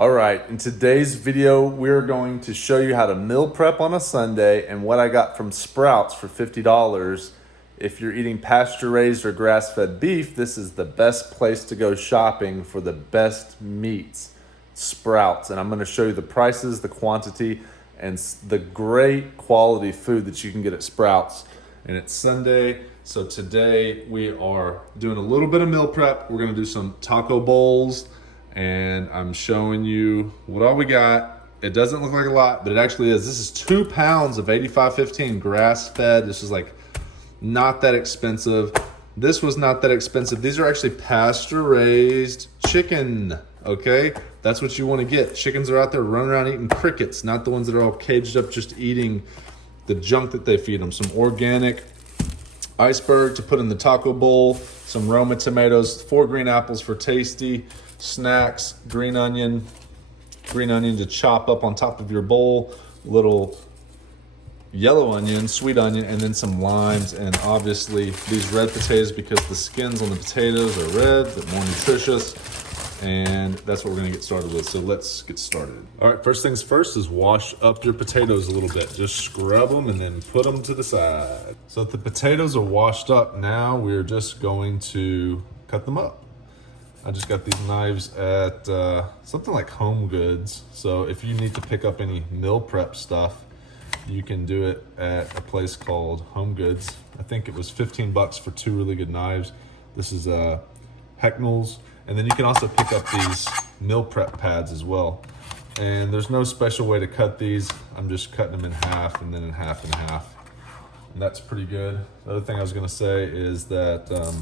All right, in today's video, we're going to show you how to meal prep on a Sunday and what I got from Sprouts for $50. If you're eating pasture-raised or grass-fed beef, this is the best place to go shopping for the best meats, Sprouts. And I'm gonna show you the prices, the quantity, and the great quality food that you can get at Sprouts. And it's Sunday, so today we are doing a little bit of meal prep. We're gonna do some taco bowls, and I'm showing you what all we got. It doesn't look like a lot, but it actually is. This is 2 pounds of 8515 grass-fed. This is like not that expensive. This was not that expensive. These are actually pasture-raised chicken, okay? That's what you wanna get. Chickens are out there running around eating crickets, not the ones that are all caged up just eating the junk that they feed them. Some organic iceberg to put in the taco bowl, some Roma tomatoes, 4 green apples for tasty snacks, green onion to chop up on top of your bowl, little yellow onion, sweet onion, and then some limes, and obviously these red potatoes because the skins on the potatoes are red, but more nutritious, and that's what we're gonna get started with. So let's get started. All right, first things first is wash up your potatoes a little bit. Just scrub them and then put them to the side. So if the potatoes are washed up, now we're just going to cut them up. I just got these knives at something like Home Goods. So if you need to pick up any meal prep stuff, you can do it at a place called Home Goods. I think it was 15 bucks for 2 really good knives. This is Hecknell's. And then you can also pick up these meal prep pads as well. And there's no special way to cut these. I'm just cutting them in half and then in half and half. And that's pretty good. The other thing I was gonna say is that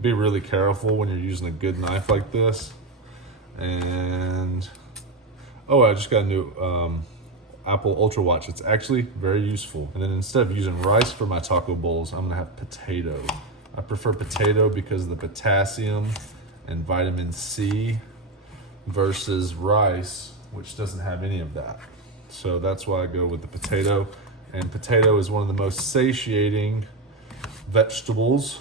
be really careful when you're using a good knife like this. And, oh, I just got a new Apple Ultra Watch. It's actually very useful. And then instead of using rice for my taco bowls, I'm gonna have potato. I prefer potato because of the potassium and vitamin C versus rice, which doesn't have any of that. So that's why I go with the potato. And potato is one of the most satiating vegetables,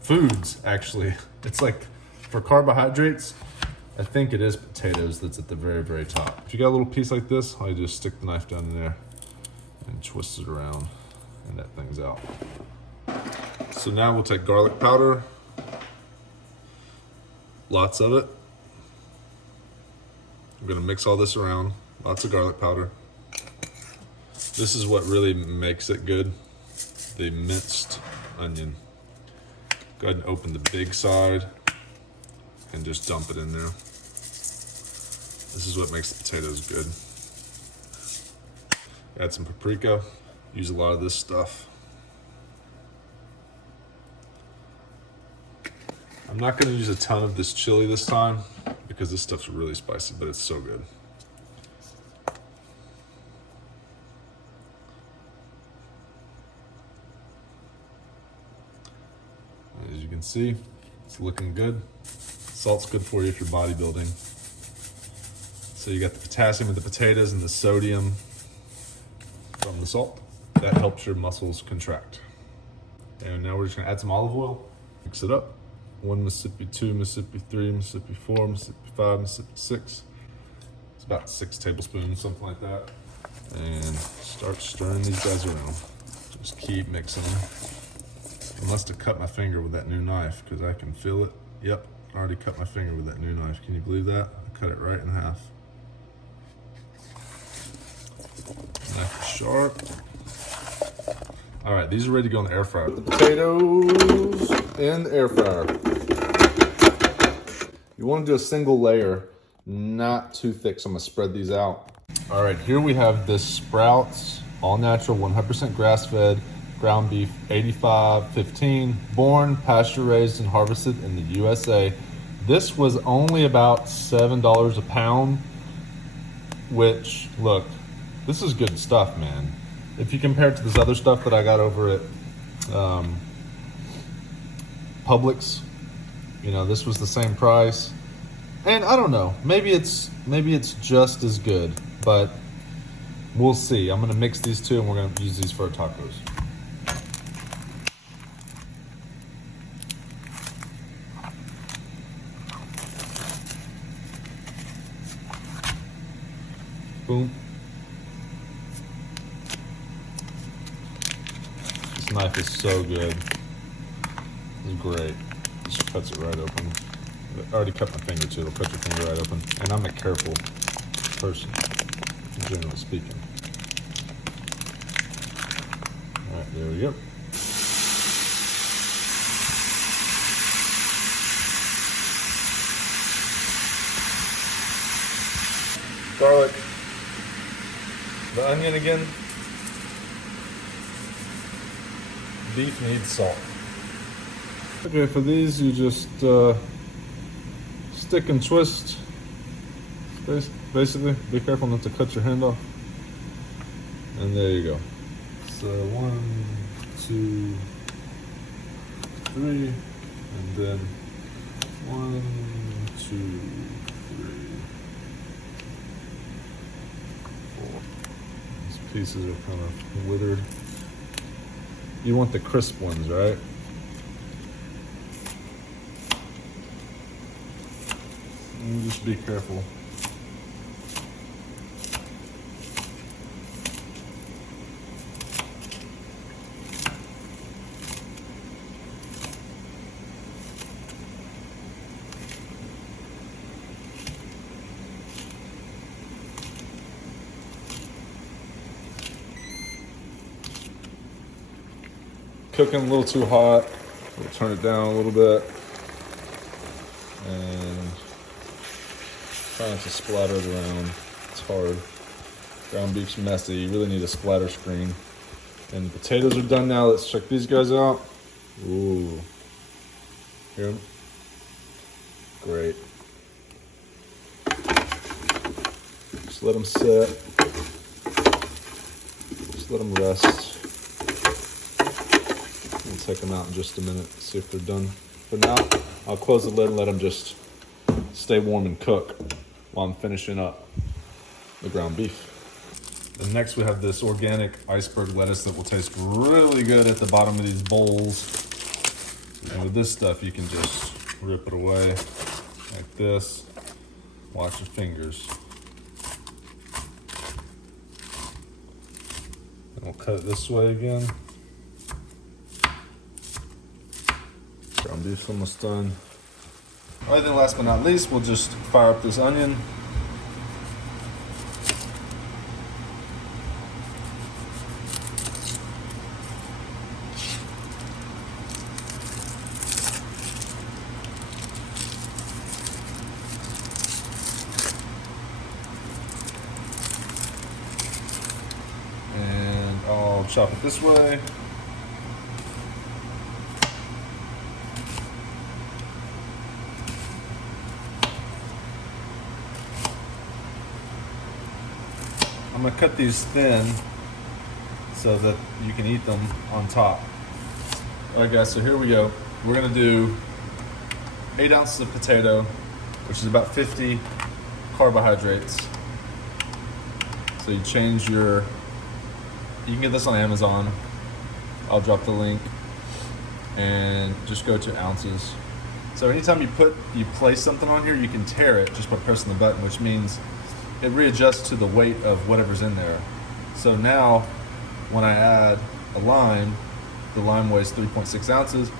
foods actually. It's like for carbohydrates, I think it is potatoes that's at the very, very top. If you got a little piece like this, all you do is stick the knife down in there and twist it around and that thing's out. So now we'll take garlic powder, lots of it. I'm gonna mix all this around, lots of garlic powder. This is what really makes it good, the minced onion. Go ahead and open the big side and just dump it in there. This is what makes the potatoes good. Add some paprika, use a lot of this stuff. I'm not gonna use a ton of this chili this time because this stuff's really spicy, but it's so good. As you can see, it's looking good. Salt's good for you if you're bodybuilding. So you got the potassium in the potatoes and the sodium from the salt. That helps your muscles contract. And now we're just gonna add some olive oil, mix it up. 1 Mississippi, 2 Mississippi, 3 Mississippi, 4 Mississippi, 5 Mississippi, 6. It's about 6 tablespoons, something like that. And start stirring these guys around. Just keep mixing them. I must have cut my finger with that new knife because I can feel it. Yep, I already cut my finger with that new knife. Can you believe that? I cut it right in half. Knife is sharp. All right, these are ready to go in the air fryer. Put the potatoes in the air fryer. You want to do a single layer, not too thick, so I'm gonna spread these out. All right, here we have this Sprouts all natural 100% grass-fed ground beef 8515, born, pasture raised, and harvested in the USA. This was only about $7 a pound, which, look, this is good stuff, man. If you compare it to this other stuff that I got over at Publix, you know, this was the same price. And I don't know, maybe it's just as good, but we'll see. I'm gonna mix these two and we're gonna use these for our tacos. Boom. This knife is so good. It's great. Just cuts it right open. I already cut my finger too. It'll cut your finger right open. And I'm a careful person, generally speaking. All right, there we go. Garlic. The onion again. Beef needs salt. Okay, for these you just stick and twist. Basically, be careful not to cut your hand off. And there you go. So 1, 2, 3, and then 1, 2, 3, 4. These pieces are kind of withered. You want the crisp ones, right? And just be careful. Cooking a little too hot. We'll turn it down a little bit. And try not to splatter it around. It's hard. Ground beef's messy. You really need a splatter screen. And the potatoes are done now. Let's check these guys out. Ooh. Hear them? Great. Just let them sit. Just let them rest. We'll take them out in just a minute, see if they're done. For now, I'll close the lid and let them just stay warm and cook while I'm finishing up the ground beef. And next we have this organic iceberg lettuce that will taste really good at the bottom of these bowls. And with this stuff, you can just rip it away like this. Watch your fingers. And we'll cut it this way again. Ground beef's almost done. All right, then last but not least, we'll just fire up this onion. And I'll chop it this way. I'm gonna cut these thin so that you can eat them on top. All right guys, so here we go. We're gonna do 8 ounces of potato, which is about 50 carbohydrates. So you change your, you can get this on Amazon. I'll drop the link and just go to ounces. So anytime you place something on here, you can tear it just by pressing the button, which means it readjusts to the weight of whatever's in there. So now, when I add a lime, the lime weighs 3.6 ounces.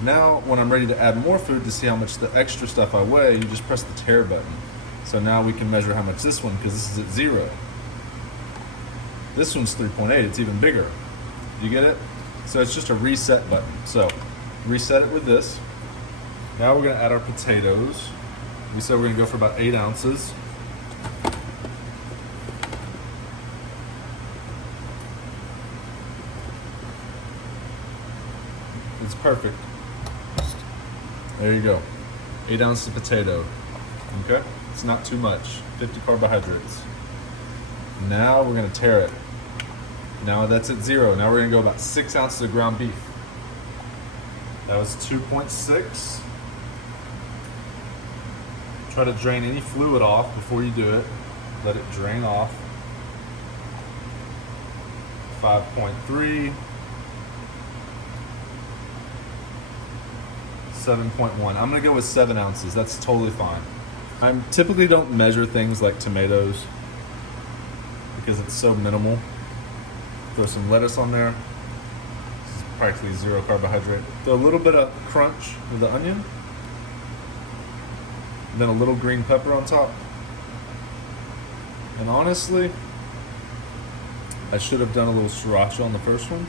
Now, when I'm ready to add more food to see how much the extra stuff I weigh, you just press the tear button. So now we can measure how much this one, because this is at 0. This one's 3.8, it's even bigger. You get it? So it's just a reset button. So, reset it with this. Now we're gonna add our potatoes. We said we're gonna go for about 8 ounces. It's perfect. There you go. 8 ounces of potato. Okay? It's not too much. 50 carbohydrates. Now we're gonna tear it. Now that's at 0. Now we're gonna go about 6 ounces of ground beef. That was 2.6. Try to drain any fluid off before you do it. Let it drain off. 5.3. 7.1. I'm gonna go with 7 ounces. That's totally fine. I typically don't measure things like tomatoes. because it's so minimal. Throw some lettuce on there. This is practically 0 carbohydrate. Throw a little bit of crunch with the onion. Then a little green pepper on top. And honestly, I should have done a little sriracha on the first one.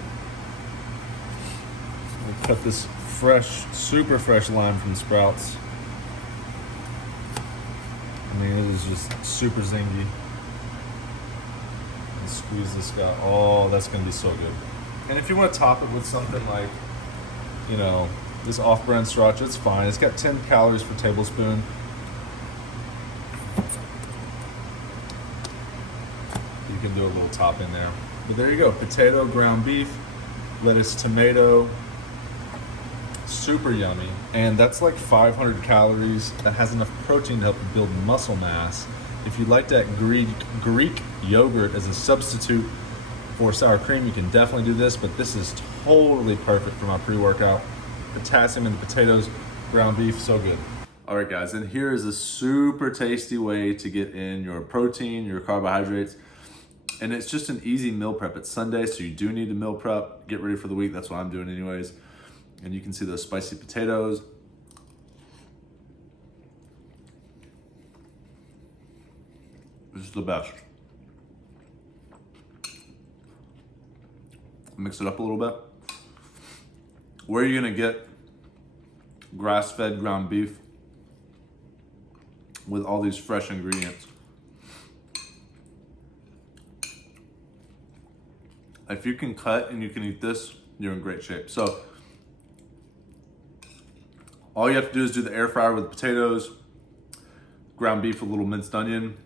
We'll cut this fresh, super fresh lime from Sprouts. I mean, it is just super zingy. And squeeze this guy. Oh, that's gonna be so good. And if you want to top it with something like, you know, this off-brand sriracha, it's fine. It's got 10 calories per tablespoon. You can do a little topping there. But there you go, potato, ground beef, lettuce, tomato, super yummy. And that's like 500 calories. That has enough protein to help you build muscle mass. If you like that Greek yogurt as a substitute for sour cream, you can definitely do this, but this is totally perfect for my pre-workout. Potassium in the potatoes, ground beef, so good. All right, guys, and here is a super tasty way to get in your protein, your carbohydrates, and it's just an easy meal prep. It's Sunday, so you do need to meal prep, get ready for the week. That's what I'm doing anyways. And you can see those spicy potatoes. This is the best. Mix it up a little bit. Where are you gonna get grass-fed ground beef with all these fresh ingredients? If you can cut and you can eat this, you're in great shape. So all you have to do is do the air fryer with potatoes, ground beef with a little minced onion,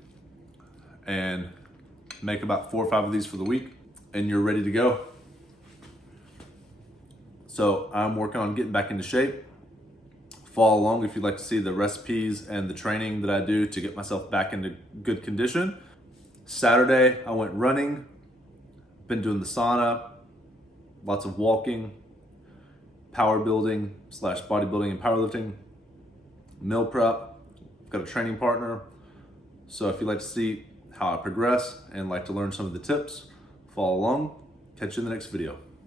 and make about 4 or 5 of these for the week, and you're ready to go. So I'm working on getting back into shape. Follow along if you'd like to see the recipes and the training that I do to get myself back into good condition. Saturday, I went running, been doing the sauna, lots of walking, power building / bodybuilding and powerlifting, meal prep, got a training partner. So if you'd like to see how I progress and like to learn some of the tips, follow along. Catch you in the next video.